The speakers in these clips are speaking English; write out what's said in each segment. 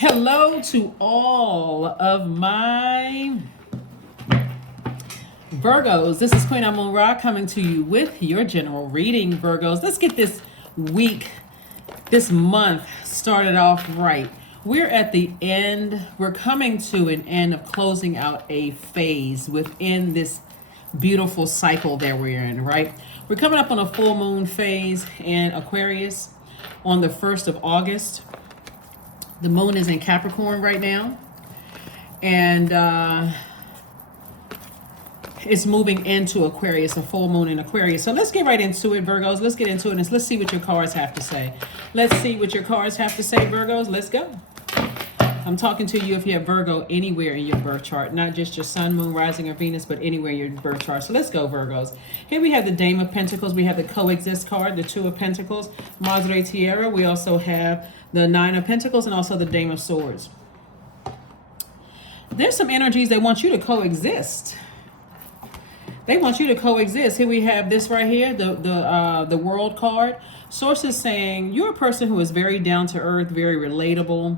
Hello to all of my Virgos. This is Queen Amun Ra coming to you with your general reading, Virgos. Let's get this week, this month started off right. We're at the end. We're coming to an end of closing out a phase within this beautiful cycle that we're in, right? We're coming up on a full moon phase in Aquarius on the 1st of August. The moon is in Capricorn right now, and it's moving into Aquarius, a full moon in Aquarius. So let's get right into it, Virgos. Let's get into it, and let's see what your cards have to say. Let's see what your cards have to say, Virgos. Let's go. I'm talking to you if you have Virgo anywhere in your birth chart, not just your sun, moon, rising, or Venus, but anywhere in your birth chart. So let's go, Virgos. Here we have the Dame of Pentacles. We have the Coexist card, the Two of Pentacles, Madre Tierra. We also have the Nine of Pentacles and also the Dame of Swords. There's some energies that want you to coexist. They want you to coexist. Here we have this right here, the World card. Source is saying you're a person who is very down to earth, very relatable.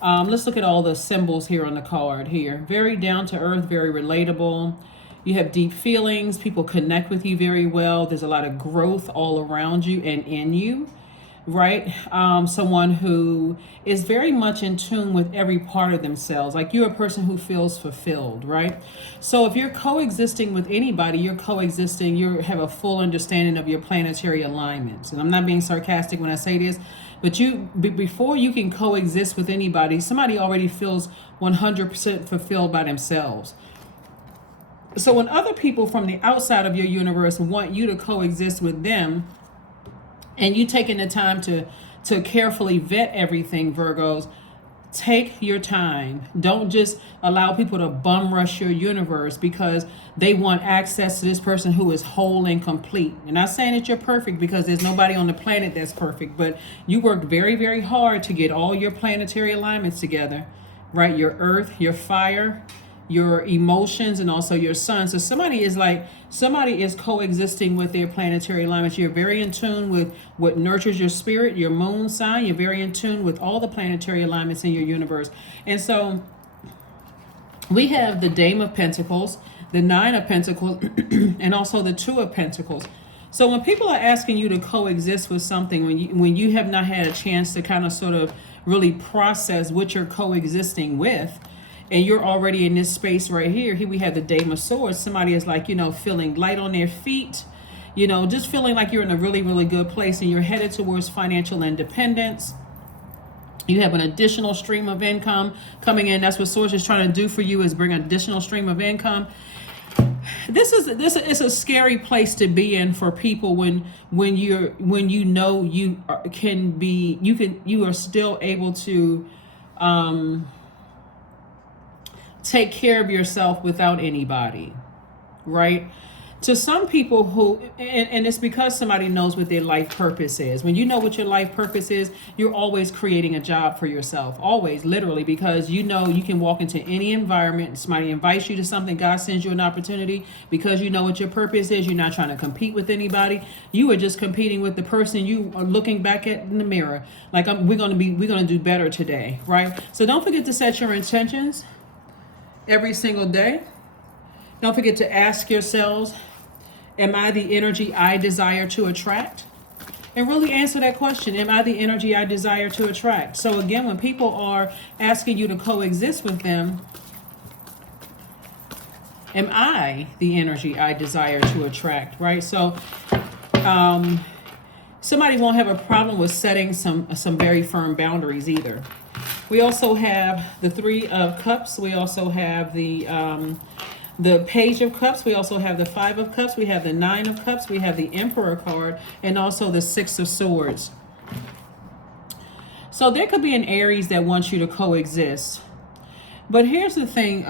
Let's look at all the symbols here on the card here. Very down to earth, very relatable. You have deep feelings. People connect with you very well. There's a lot of growth all around you and in you, right? Someone who is very much in tune with every part of themselves. Like you're a person who feels fulfilled, right? So if you're coexisting with anybody, you're coexisting, you have a full understanding of your planetary alignments. And I'm not being sarcastic when I say this, but before you can coexist with anybody, somebody already feels 100% fulfilled by themselves. So when other people from the outside of your universe want you to coexist with them, and you taking the time to carefully vet everything, Virgos, take your time. Don't just allow people to bum rush your universe because they want access to this person who is whole and complete. And not saying that you're perfect, because there's nobody on the planet that's perfect, but you worked very, very hard to get all your planetary alignments together, right? Your earth, your fire, your emotions, and also your sun. So somebody is coexisting with their planetary alignments. You're very in tune with what nurtures your spirit, your moon sign. You're very in tune with all the planetary alignments in your universe. And so we have the Dame of Pentacles, the Nine of Pentacles, and also the Two of Pentacles. So when people are asking you to coexist with something, when you have not had a chance to kind of sort of really process what you're coexisting with, and you're already in this space right here. Here we have the Dame of Swords. Somebody is like, feeling light on their feet, just feeling like you're in a really, really good place and you're headed towards financial independence. You have an additional stream of income coming in. That's what Swords is trying to do for you, is bring an additional stream of income. This is a scary place to be in for people when you are still able to take care of yourself without anybody, right? To some people who, and it's because somebody knows what their life purpose is. When you know what your life purpose is, you're always creating a job for yourself, always, literally, because you can walk into any environment, somebody invites you to something, God sends you an opportunity, because you know what your purpose is. You're not trying to compete with anybody. You are just competing with the person you are looking back at in the mirror. Like, we're going to do better today, right? So don't forget to set your intentions every single day. Don't forget to ask yourselves, am I the energy I desire to attract? And really answer that question. Am I the energy I desire to attract? So again, when people are asking you to coexist with them, am I the energy I desire to attract, right? So somebody won't have a problem with setting some very firm boundaries either. We also have the Three of Cups. We also have the Page of Cups. We also have the Five of Cups. We have the Nine of Cups. We have the Emperor card, and also the Six of Swords. So there could be an Aries that wants you to coexist. But here's the thing.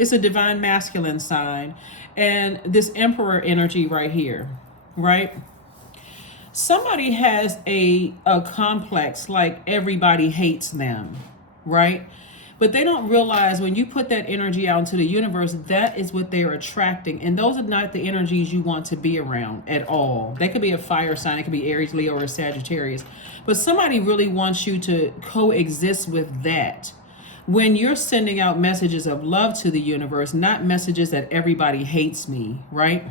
It's a divine masculine sign. And this Emperor energy right here, right? Somebody has a complex like everybody hates them, right? But they don't realize when you put that energy out into the universe, that is what they're attracting. And those are not the energies you want to be around at all. That could be a fire sign. It could be Aries, Leo, or Sagittarius. But somebody really wants you to coexist with that. When you're sending out messages of love to the universe, not messages that everybody hates me, right?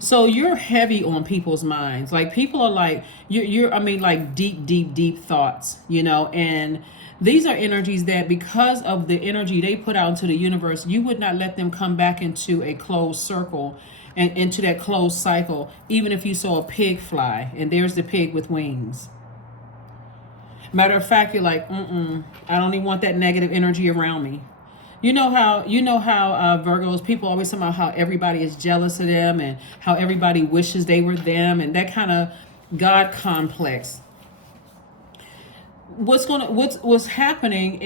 So you're heavy on people's minds. Like people are like, I mean, like deep thoughts, you know, and these are energies that because of the energy they put out into the universe, you would not let them come back into a closed circle and into that closed cycle, even if you saw a pig fly and there's the pig with wings. Matter of fact, you're like, I don't even want that negative energy around me. You know how Virgos, people always talk about how everybody is jealous of them and how everybody wishes they were them and that kind of God complex. What's happening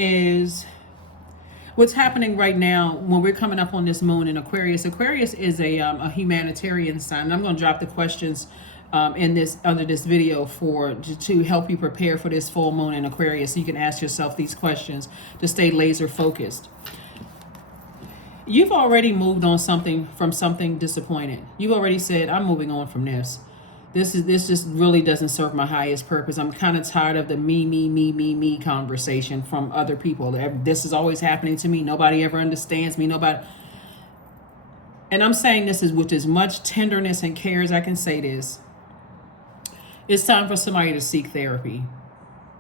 right now when we're coming up on this moon in Aquarius. Aquarius is a humanitarian sign. I'm going to drop the questions under this video to help you prepare for this full moon in Aquarius, so you can ask yourself these questions to stay laser focused. You've already moved on from something disappointed. You've already said, I'm moving on from this. This just really doesn't serve my highest purpose. I'm kind of tired of the me conversation from other people. This is always happening to me. Nobody ever understands me. And I'm saying this with as much tenderness and care as I can say this. It's time for somebody to seek therapy.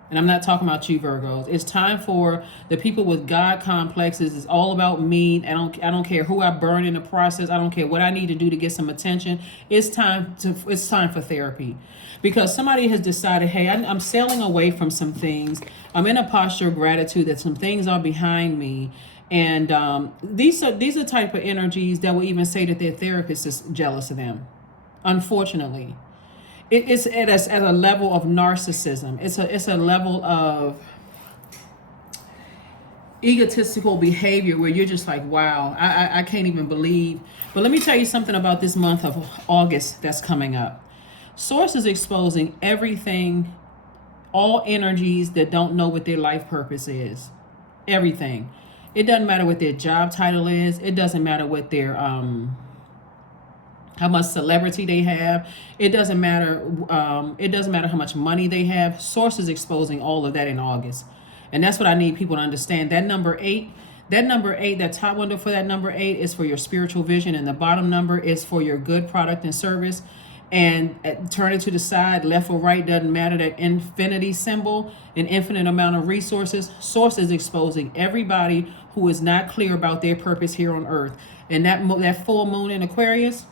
And I'm not talking about you, Virgos. It's time for the people with God complexes. It's all about me. I don't care who I burn in the process. I don't care what I need to do to get some attention. It's time for therapy. Because somebody has decided, hey, I'm sailing away from some things. I'm in a posture of gratitude that some things are behind me. And these are type of energies that will even say that their therapist is jealous of them. Unfortunately. It's at a level of narcissism. It's a level of egotistical behavior where you're just like, wow, I can't even believe. But let me tell you something about this month of August that's coming up. Source is exposing everything, all energies that don't know what their life purpose is. Everything. It doesn't matter what their job title is. It doesn't matter what their how much celebrity they have. It doesn't matter how much money they have. Source is exposing all of that in August. And that's what I need people to understand. That number 8, that top window for that number 8 is for your spiritual vision, and the bottom number is for your good product and service. And turn it to the side, left or right, doesn't matter. That infinity symbol, an infinite amount of resources. Source is exposing everybody who is not clear about their purpose here on earth. And that full moon in Aquarius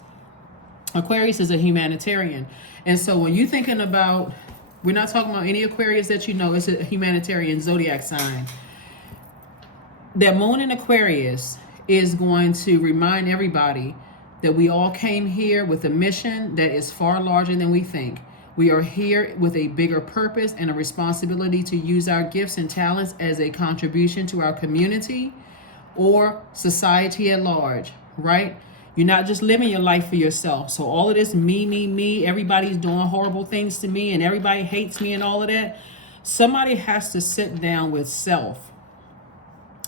is a humanitarian. And so when you're thinking about, we're not talking about any Aquarius that you know, it's a humanitarian zodiac sign. That moon in Aquarius is going to remind everybody that we all came here with a mission that is far larger than we think. We are here with a bigger purpose and a responsibility to use our gifts and talents as a contribution to our community or society at large, right? You're not just living your life for yourself. So all of this me, everybody's doing horrible things to me and everybody hates me and all of that. Somebody has to sit down with self.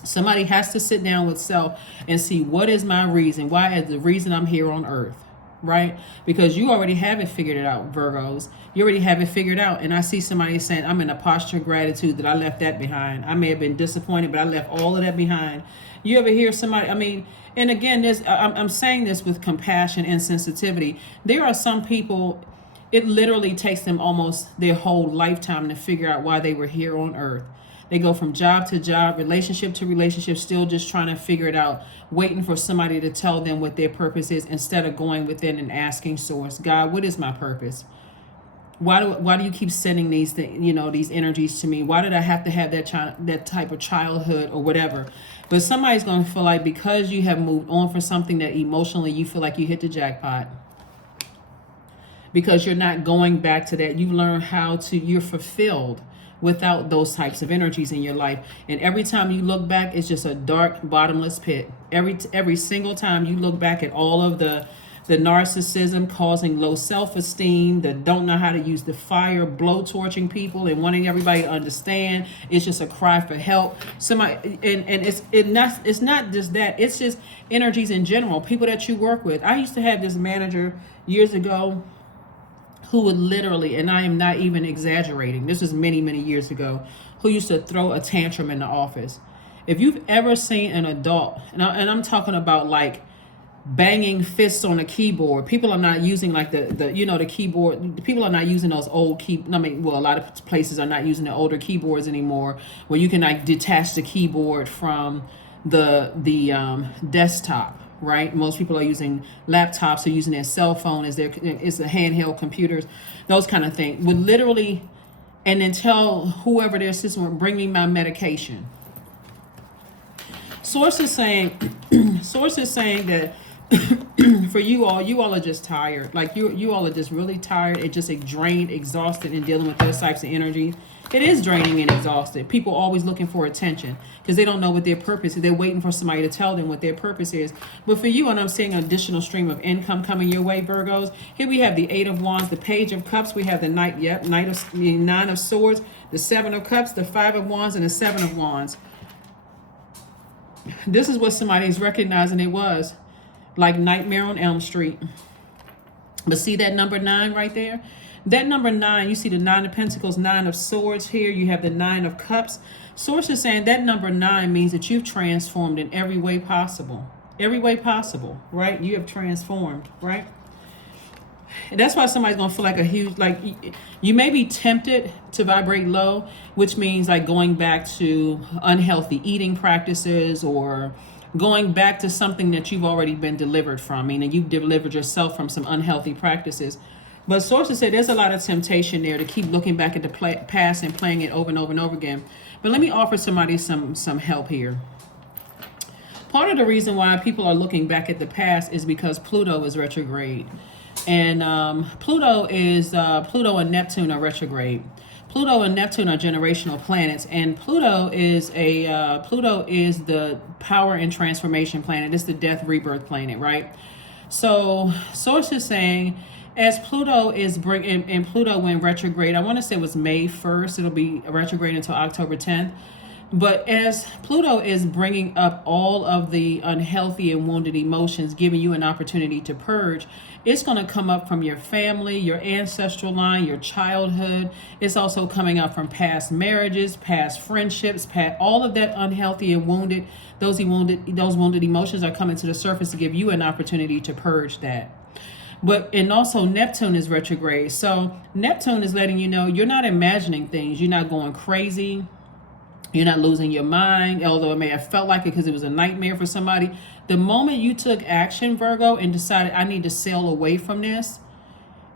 Somebody has to sit down with self and see, what is my reason? Why is the reason I'm here on earth, right? Because you already have it figured out, Virgos. You already have it figured out. And I see somebody saying, I'm in a posture of gratitude that I left that behind. I may have been disappointed, but I left all of that behind. You ever hear somebody, and again, I'm saying this with compassion and sensitivity. There are some people, it literally takes them almost their whole lifetime to figure out why they were here on earth. They go from job to job, relationship to relationship, still just trying to figure it out, waiting for somebody to tell them what their purpose is instead of going within and asking Source, God, what is my purpose? Why do you keep sending these these energies to me? Why did I have to have that type of childhood or whatever? But somebody's going to feel like because you have moved on from something that emotionally you feel like you hit the jackpot. Because you're not going back to that. You've learned you're fulfilled without those types of energies in your life. And every time you look back, it's just a dark, bottomless pit. Every single time you look back at all of the the narcissism causing low self-esteem, the don't know how to use the fire, blowtorching people and wanting everybody to understand. It's just a cry for help. Somebody, and it's not just that. It's just energies in general. People that you work with. I used to have this manager years ago who would literally, and I am not even exaggerating, this was many, many years ago, who used to throw a tantrum in the office. If you've ever seen an adult, and I'm talking about like banging fists on a keyboard. People are not using like the keyboard. People are not using those old a lot of places are not using the older keyboards anymore, where you can like detach the keyboard from the desktop, right? Most people are using laptops or using their cell phone as the handheld computers, those kind of things. Would literally, and then tell whoever their assistant, bring me my medication. Source is saying that for you all are just tired. Like you all are just really tired and just drained, exhausted, and dealing with those types of energy. It is draining and exhausted. People always looking for attention because they don't know what their purpose is. They're waiting for somebody to tell them what their purpose is. But for you, and I'm seeing an additional stream of income coming your way, Virgos. Here we have the 8 of Wands, the Page of Cups. We have the 9 of Swords, the 7 of Cups, the 5 of Wands, and the 7 of Wands. This is what somebody's recognizing it was. Like Nightmare on Elm Street. But see that number 9 right there? That number 9, you see the 9 of Pentacles, 9 of Swords here. You have the 9 of Cups. Source is saying that number 9 means that you've transformed in every way possible. Every way possible, right? You have transformed, right? And that's why somebody's going to feel like a huge, like you may be tempted to vibrate low, which means like going back to unhealthy eating practices or going back to something that you've already been delivered from, meaning you've delivered yourself from some unhealthy practices. But sources say there's a lot of temptation there to keep looking back at the past and playing it over and over and over again. But let me offer somebody some help here. Part of the reason why people are looking back at the past is because Pluto is retrograde. And Pluto and Neptune are retrograde. Pluto and Neptune are generational planets, and Pluto is the power and transformation planet. It's the death rebirth planet, right? So source is saying, as Pluto is and Pluto went retrograde, I want to say it was May 1st. It'll be retrograde until October 10th. But as Pluto is bringing up all of the unhealthy and wounded emotions, giving you an opportunity to purge, it's going to come up from your family, your ancestral line, your childhood. It's also coming up from past marriages, past friendships, all of that unhealthy and wounded, those wounded emotions are coming to the surface to give you an opportunity to purge that. And also Neptune is retrograde. So Neptune is letting you know you're not imagining things. You're not going crazy. You're not losing your mind, although it may have felt like it because it was a nightmare for somebody. The moment you took action, Virgo, and decided I need to sail away from this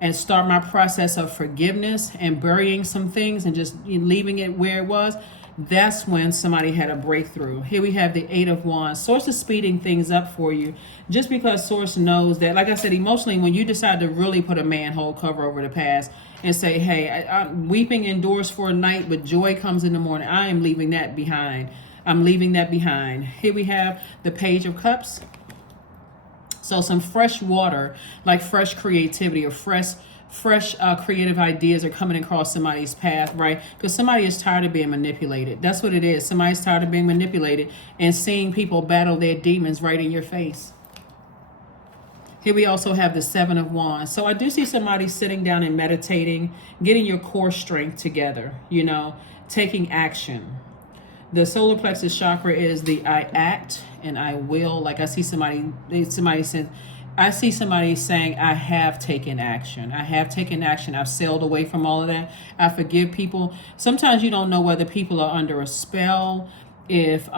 and start my process of forgiveness and burying some things and just leaving it where it was, that's when somebody had a breakthrough. Here we have the 8 of Wands. Source is speeding things up for you just because Source knows that, like I said, emotionally, when you decide to really put a manhole cover over the past and say, hey, I'm weeping endures for a night, but joy comes in the morning. I am leaving that behind. I'm leaving that behind. Here we have the Page of Cups. So some fresh water, like fresh creativity or fresh creative ideas are coming across somebody's path, right? Because somebody is tired of being manipulated. That's what it is. Somebody's tired of being manipulated and seeing people battle their demons right in your face. Here we also have the 7 of Wands. So I do see somebody sitting down and meditating, getting your core strength together, taking action. The solar plexus chakra is the I act and I will. Like I see somebody saying, I have taken action. I have taken action. I've sailed away from all of that. I forgive people. Sometimes you don't know whether people are under a spell, if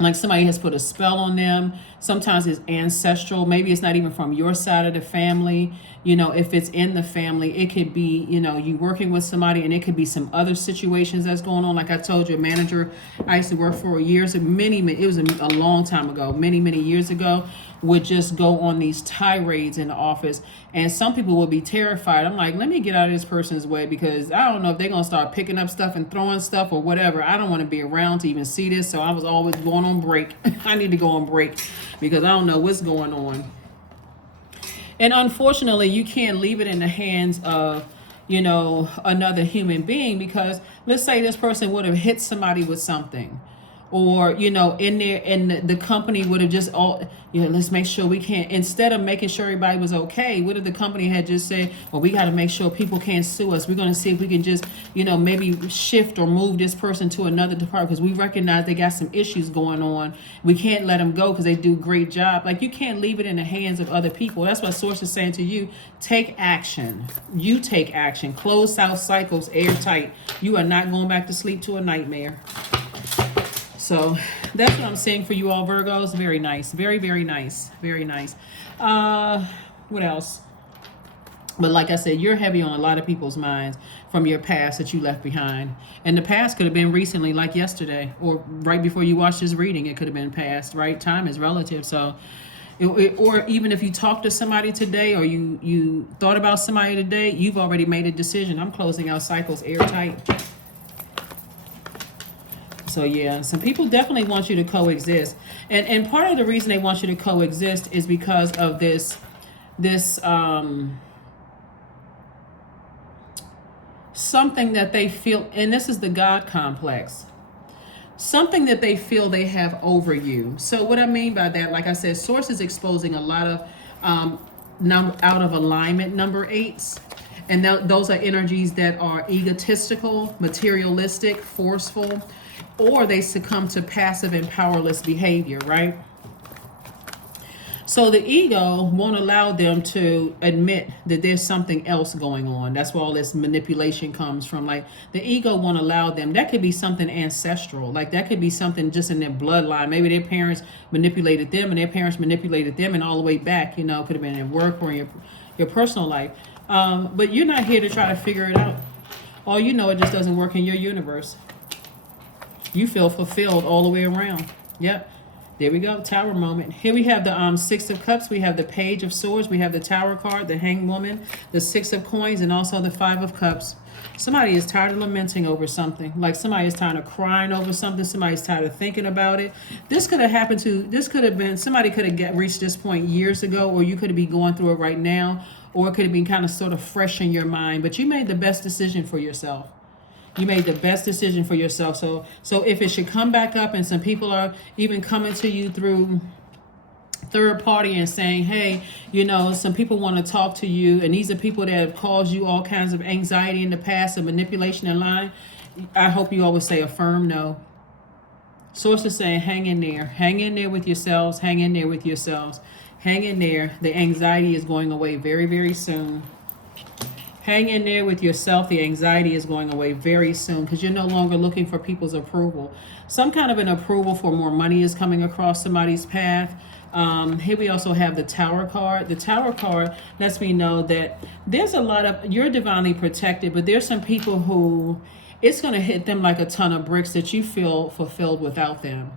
like somebody has put a spell on them. Sometimes it's ancestral. Maybe it's not even from your side of the family. If it's in the family, it could be, you working with somebody, and it could be some other situations that's going on. Like I told you, a manager I used to work for years, it was a long time ago, many, many years ago, would just go on these tirades in the office, and some people would be terrified. I'm like, let me get out of this person's way, because I don't know if they're going to start picking up stuff and throwing stuff or whatever. I don't want to be around to even see this. So I was always going on break. I need to go on break because I don't know what's going on. And unfortunately, you can't leave it in the hands of, you know, another human being, because let's say this person would have hit somebody with something, or you know, in there, and the company would have just all, you know, let's make sure we can't, instead of making sure everybody was okay, what if the company had just said, well, we got to make sure people can't sue us, we're going to see if we can just, you know, maybe shift or move this person to another department because we recognize they got some issues going on, we can't let them go because they do a great job. Like, you can't leave it in the hands of other people. That's what Source is saying to you. Take action. You take action. Close out cycles airtight. You are not going back to sleep to a nightmare. So that's what I'm saying for you all, Virgos. Very nice. Very, very nice. Very nice. What else? But like I said, you're heavy on a lot of people's minds from your past that you left behind. And the past could have been recently, like yesterday, or right before you watched this reading, it could have been past, right? Time is relative. So, or even if you talk to somebody today, or you thought about somebody today, you've already made a decision. I'm closing out cycles airtight. So yeah, some people definitely want you to coexist. And part of the reason they want you to coexist is because of this something that they feel, and this is the God complex, something that they feel they have over you. So what I mean by that, like I said, Source is exposing a lot of out of alignment number 8s. And those are energies that are egotistical, materialistic, forceful, or they succumb to passive and powerless behavior, right? So the ego won't allow them to admit that there's something else going on. That's where all this manipulation comes from. Like, the ego won't allow them. That could be something ancestral. Like, that could be something just in their bloodline. Maybe their parents manipulated them, and their parents manipulated them, and all the way back, you know, it could have been in work or in your personal life. But you're not here to try to figure it out. All you know, it just doesn't work in your universe. You feel fulfilled all the way around. Yep. There we go. Tower moment. Here we have the 6 of Cups. We have the Page of Swords. We have the Tower card, the Hanged Woman, the 6 of Coins, and also the 5 of Cups. Somebody is tired of lamenting over something. Like, somebody is tired of crying over something. Somebody's tired of thinking about it. This could have happened to, this could have been, somebody could have reached this point years ago, or you could be going through it right now, or it could have been kind of sort of fresh in your mind. But you made the best decision for yourself. You made the best decision for yourself. So if it should come back up, and some people are even coming to you through third party and saying, hey, you know, some people want to talk to you, and these are people that have caused you all kinds of anxiety in the past and manipulation in line, I hope you always say a firm no. Source is saying, hang in there. Hang in there with yourselves. Hang in there with yourselves. Hang in there. The anxiety is going away very, very soon. Hang in there with yourself. The anxiety is going away very soon, because you're no longer looking for people's approval. Some kind of an approval for more money is coming across somebody's path. Here we also have the Tower card. The Tower card lets me know that there's a lot of, you're divinely protected, but there's some people who it's going to hit them like a ton of bricks that you feel fulfilled without them.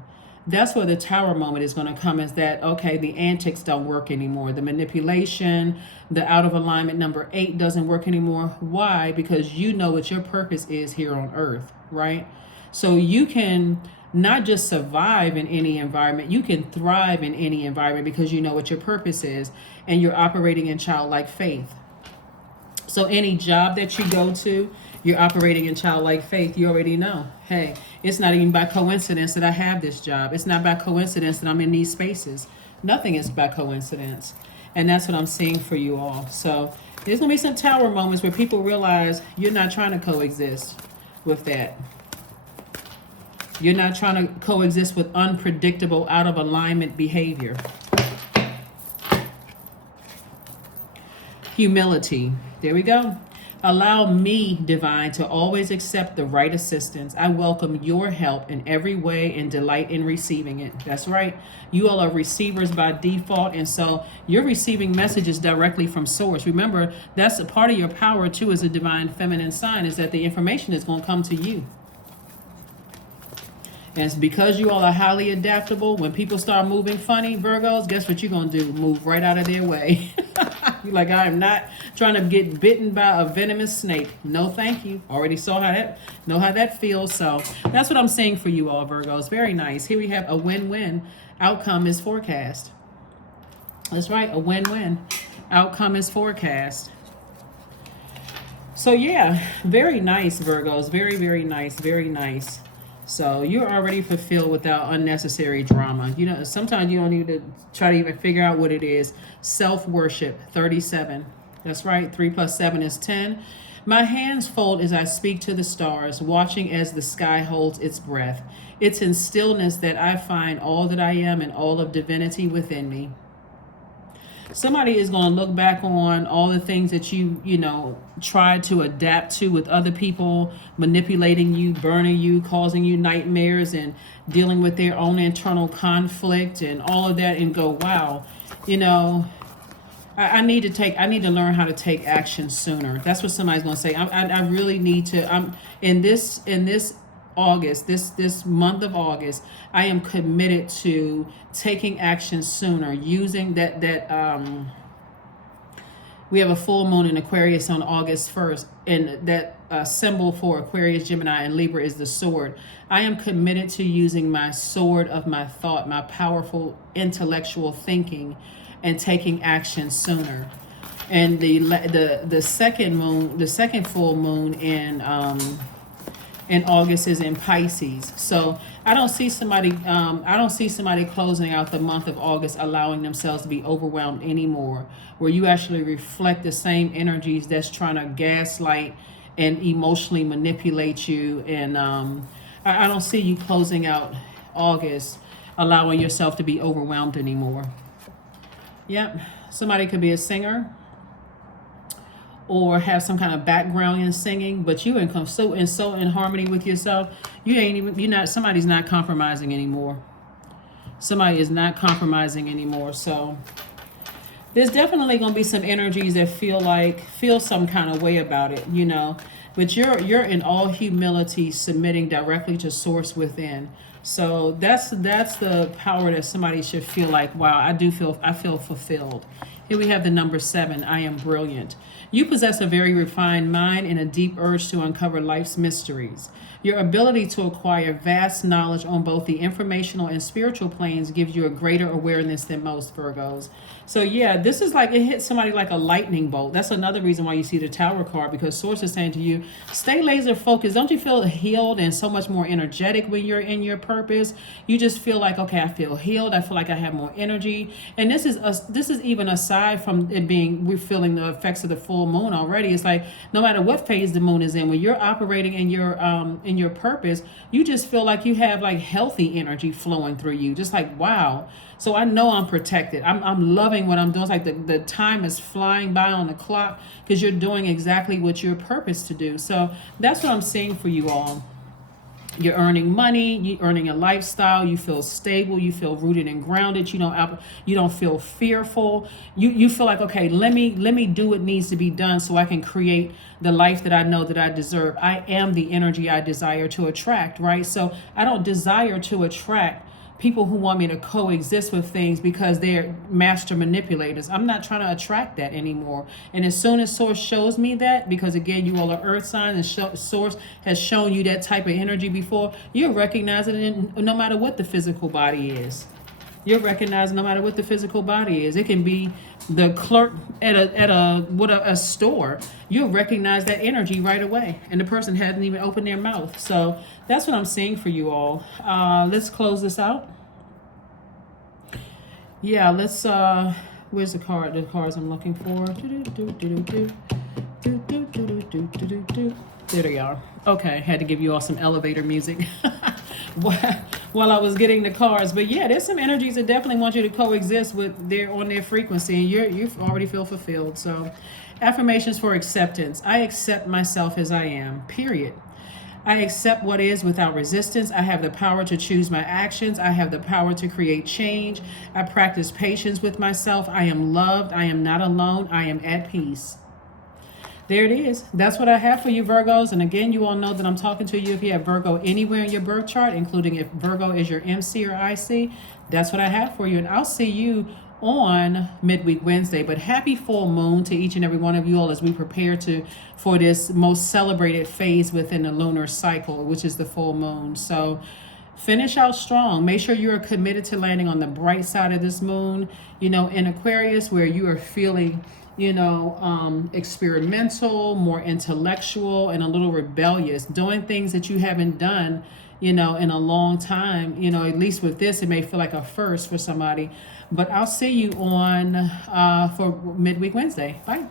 That's where the Tower moment is going to come, is that, okay, the antics don't work anymore. The manipulation, the out of alignment number 8 doesn't work anymore. Why? Because you know what your purpose is here on earth, right? So you can not just survive in any environment, you can thrive in any environment, because you know what your purpose is, and you're operating in childlike faith. So any job that you go to, you're operating in childlike faith. You already know, hey, it's not even by coincidence that I have this job. It's not by coincidence that I'm in these spaces. Nothing is by coincidence. And that's what I'm seeing for you all. So there's going to be some Tower moments where people realize you're not trying to coexist with that. You're not trying to coexist with unpredictable, out of alignment behavior. Humility. There we go. Allow me, divine, to always accept the right assistance. I welcome your help in every way and delight in receiving it. That's right. You all are receivers by default, and so you're receiving messages directly from Source. Remember, that's a part of your power too as a divine feminine sign, is that the information is going to come to you. And it's because you all are highly adaptable. When people start moving funny, Virgos, guess what you're going to do? Move right out of their way. You're like, I am not trying to get bitten by a venomous snake. No, thank you. Already saw know how that feels. So that's what I'm saying for you all, Virgos. Very nice. Here we have a win-win. Outcome is forecast. That's right, a win-win. Outcome is forecast. So yeah, very nice, Virgos. Very, very nice. Very nice. So you're already fulfilled without unnecessary drama. You know, sometimes you don't need to try to even figure out what it is. Self-worship, 37. That's right. 3 plus 7 is 10. My hands fold as I speak to the stars, watching as the sky holds its breath. It's in stillness that I find all that I am and all of divinity within me. Somebody is going to look back on all the things that you know, tried to adapt to with other people, manipulating you, burning you, causing you nightmares, and dealing with their own internal conflict and all of that, and go, wow, you know, I need to learn how to take action sooner. That's what somebody's going to say. I really need to. I'm in this August, this month of August, I am committed to taking action sooner, using that we have a full moon in Aquarius on August 1st, and that symbol for Aquarius, Gemini, and Libra is the sword. I am committed to using my sword of my thought, my powerful intellectual thinking, and taking action sooner. And the second moon, the second full moon in August is in Pisces. So I don't see somebody closing out the month of August allowing themselves to be overwhelmed anymore, where you actually reflect the same energies that's trying to gaslight and emotionally manipulate you. And I don't see you closing out August allowing yourself to be overwhelmed anymore. Yep. Somebody could be a singer or have some kind of background in singing, but you are so in harmony with yourself. Somebody's not compromising anymore. Somebody is not compromising anymore. So there's definitely going to be some energies that feel some kind of way about it, you know, but you're in all humility submitting directly to source within. So that's the power that somebody should feel like, wow, I feel fulfilled. Here we have the number 7. I am brilliant. You possess a very refined mind and a deep urge to uncover life's mysteries. Your ability to acquire vast knowledge on both the informational and spiritual planes gives you a greater awareness than most, Virgos. So yeah, this is like, it hits somebody like a lightning bolt. That's another reason why you see the Tower card, because Source is saying to you, stay laser focused. Don't you feel healed and so much more energetic when you're in your purpose? You just feel like, okay, I feel healed. I feel like I have more energy. And this is even aside from it being, we're feeling the effects of the full moon already. It's like, no matter what phase the moon is in, when you're operating in your purpose, you just feel like you have like healthy energy flowing through you. Just like, wow. So I know I'm protected. I'm loving what I'm doing. It's like the time is flying by on the clock because you're doing exactly what you're purposed to do. So that's what I'm seeing for you all. You're earning money, you're earning a lifestyle, you feel stable, you feel rooted and grounded, you don't feel fearful. You feel like, okay, let me do what needs to be done so I can create the life that I know that I deserve. I am the energy I desire to attract, right? So I don't desire to attract people who want me to coexist with things because they're master manipulators. I'm not trying to attract that anymore. And as soon as Source shows me that, because again, you all are earth signs and Source has shown you that type of energy before, you'll recognize it no matter what the physical body is. You'll recognize no matter what the physical body is. It can be the clerk at a store. You'll recognize that energy right away. And the person hasn't even opened their mouth. So that's what I'm seeing for you all. Let's close this out. Yeah, let's where's the card? The cards I'm looking for. There they are. Okay, had to give you all some elevator music while I was getting the cards. But yeah, there's some energies that definitely want you to coexist with on their frequency, and you already feel fulfilled. So affirmations for acceptance. I accept myself as I am, period. I accept what is without resistance. I have the power to choose my actions. I have the power to create change. I practice patience with myself. I am loved. I am not alone. I am at peace. There it is. That's what I have for you, Virgos. And again, you all know that I'm talking to you if you have Virgo anywhere in your birth chart, including if Virgo is your MC or IC. That's what I have for you. And I'll see you on midweek Wednesday. But happy full moon to each and every one of you all as we prepare for this most celebrated phase within the lunar cycle, which is the full moon. So Finish out strong. Make sure you are committed to landing on the bright side of this moon, you know, in Aquarius, where you are feeling, you know, experimental, more intellectual, and a little rebellious, doing things that you haven't done, you know, in a long time. You know, at least with this, it may feel like a first for somebody. But I'll see you on for Midweek Wednesday. Bye.